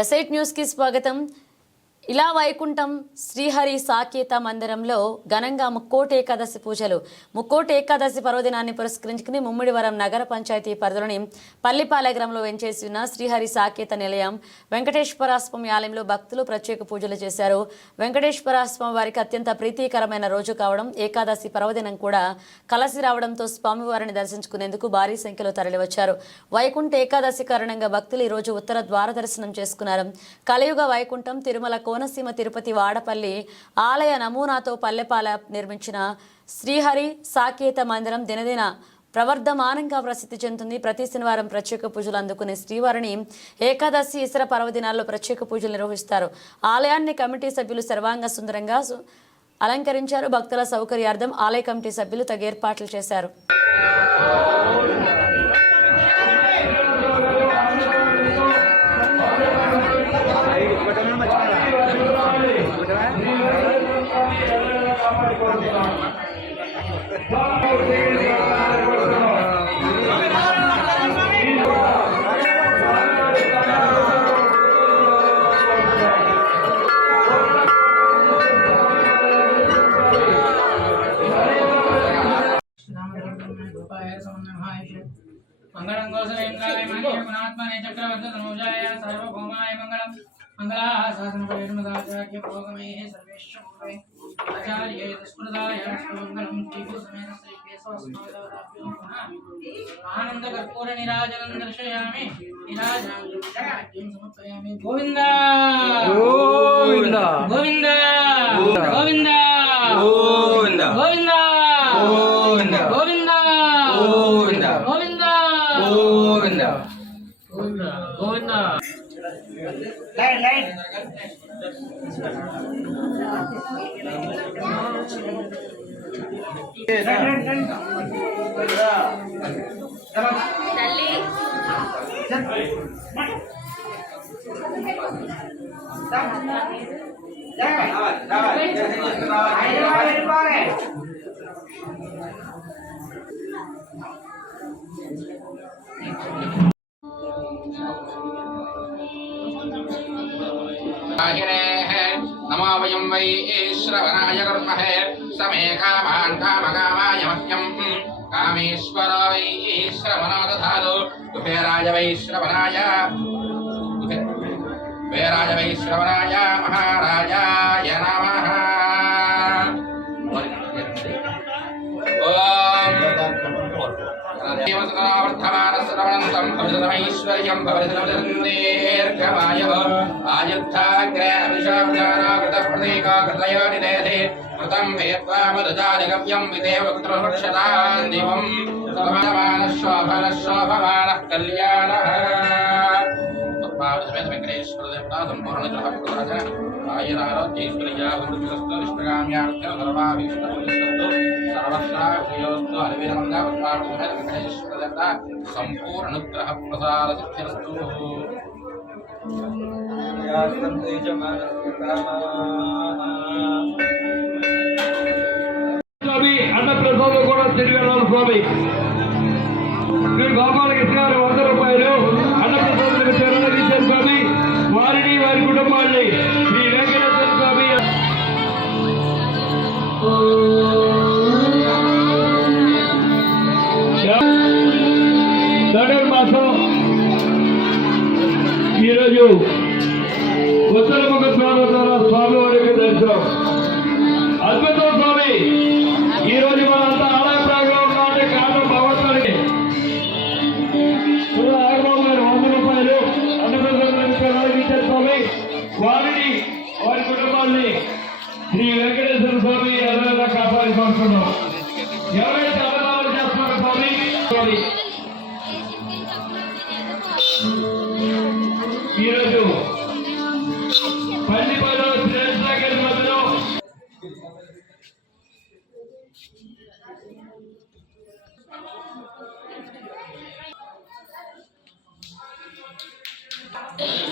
ఎసైట్ న్యూస్కి స్వాగతం. ఇలా వైకుంఠం శ్రీహరి సాకేత మందిరంలో ఘనంగా ముక్కోటి ఏకాదశి పూజలు. ముక్కోటి ఏకాదశి పర్వదినాన్ని పురస్కరించుకుని ముమ్మిడివరం నగర పంచాయతీ పరిధిలోని పల్లిపాలె గ్రామంలో వెంచేసి ఉన్న శ్రీహరి సాకేత నిలయం వెంకటేశ్వర స్వామి ఆలయంలో భక్తులు ప్రత్యేక పూజలు చేశారు. వెంకటేశ్వర స్వామి వారికి అత్యంత ప్రీతికరమైన రోజు కావడం ఏకాదశి పర్వదినం కూడా కలసి రావడంతో స్వామివారిని దర్శించుకునేందుకు భారీ సంఖ్యలో తరలివచ్చారు. వైకుంఠ ఏకాదశి కారణంగా భక్తులు ఈరోజు ఉత్తర ద్వార దర్శనం చేసుకున్నారు. కలియుగ వైకుంఠం తిరుమల కోనసీమ తిరుపతి వాడపల్లి ఆలయ నమూనాతో పల్లెపాల నిర్మించిన శ్రీహరి సాకేత మందిరం దినదిన ప్రవర్ధమానంగా ప్రసిద్ధి చెందుతుంది. ప్రతి శనివారం ప్రత్యేక పూజలు అందుకునే శ్రీవారిని ఏకాదశి ఇతర పర్వదినాల్లో ప్రత్యేక పూజలు నిర్వహిస్తారు. ఆలయాన్ని కమిటీ సభ్యులు సర్వాంగ సుందరంగా అలంకరించారు. భక్తుల సౌకర్యార్థం ఆలయ కమిటీ సభ్యులు తగు ఏర్పాట్లు చేశారు. మంగళం కౌశలేంద్రాయ మహనీయ గుణాత్మనే చక్రవర్తి తనూజాయ సార్వభౌమాయ మంగళం మంగళాః శాసనపరిణమదాచార్య భోగమే సర్వేశ్వరే ఆచార్య స్మృతాయ మంగళం శ్రీ సమేత శ్రీ కేశవస్మాదాభ్యో ఆనంద కర్పూర నిరాజనం దర్శయామి నిరాజనం సమర్పయామి గోవింద గోవింద గోవింద. గోవింద. గోవింద. గోవింద. గోవింద. గోవింద. గోవింద. గోవింద. గోవింద గోవింద లైట్ లైట్ తల్లి రావాలి రావాలి హైదరాబాద్ వెళ్ళిపోవాలి गिरेः नमो वयं वै श्रवणाय कुर्महे। समे कामान् कामकामाय मह्यम् कामेश्वर वै श्रवणो दधातु। कुबेराय वै श्रवणाय। कुबेराय वै श्रवणाय। श्रवणं तं भजनमैश्वर्यं भवजनदीर्घमायव आयुद्धाग्रे अभिशापजानाकृतप्रतीकाकृतया निदेधे कृतं हेत्वामदजानिगम्यं विदेव कृतृहृक्षतान्दिवं समानशोभनशोभमानः कल्याणः नारदवेद वेंकटेश्वर देवता संपूर्ण ग्रह प्रदाचन आयरारोग्यैश्वर्या बंधुभिस्तु विष्णुगाम्यार्थ्य सर्वाभीष्टभूलिस्तु सर्वस्रा श्रेयोस्तु हरिवीरमङ्गा पद्मार्थभेद वेंकटेश्वर देवता संपूर्ण ग्रह प्रसाद सिद्धिरस्तु यासन्ते च मनस्कृतामाः कवि अन्नप्रसाद गोड़ा सिल्वेलाल स्वामी ఈరోజు ఉత్తరముఖ స్వామి ద్వారా స్వామి వారికి దర్శనం. అద్భుతం స్వామి. ఈ రోజు మనంతా ఆలయ ప్రాంగణంలో ఉన్నామంటే కారణం భగవంతుడికి ఇప్పుడు ఆగబాబు గారు వంద రూపాయలు అన్నప్రసాదం ఇచ్చారు స్వామి. వారిని వారి కుటుంబాన్ని శ్రీ వెంకటేశ్వర స్వామి ఎవరైనా కాపాడి పంపుతున్నాం ఎవరైతే అన్నదానం చేస్తున్నారో స్వామి స్వామి. Yeah.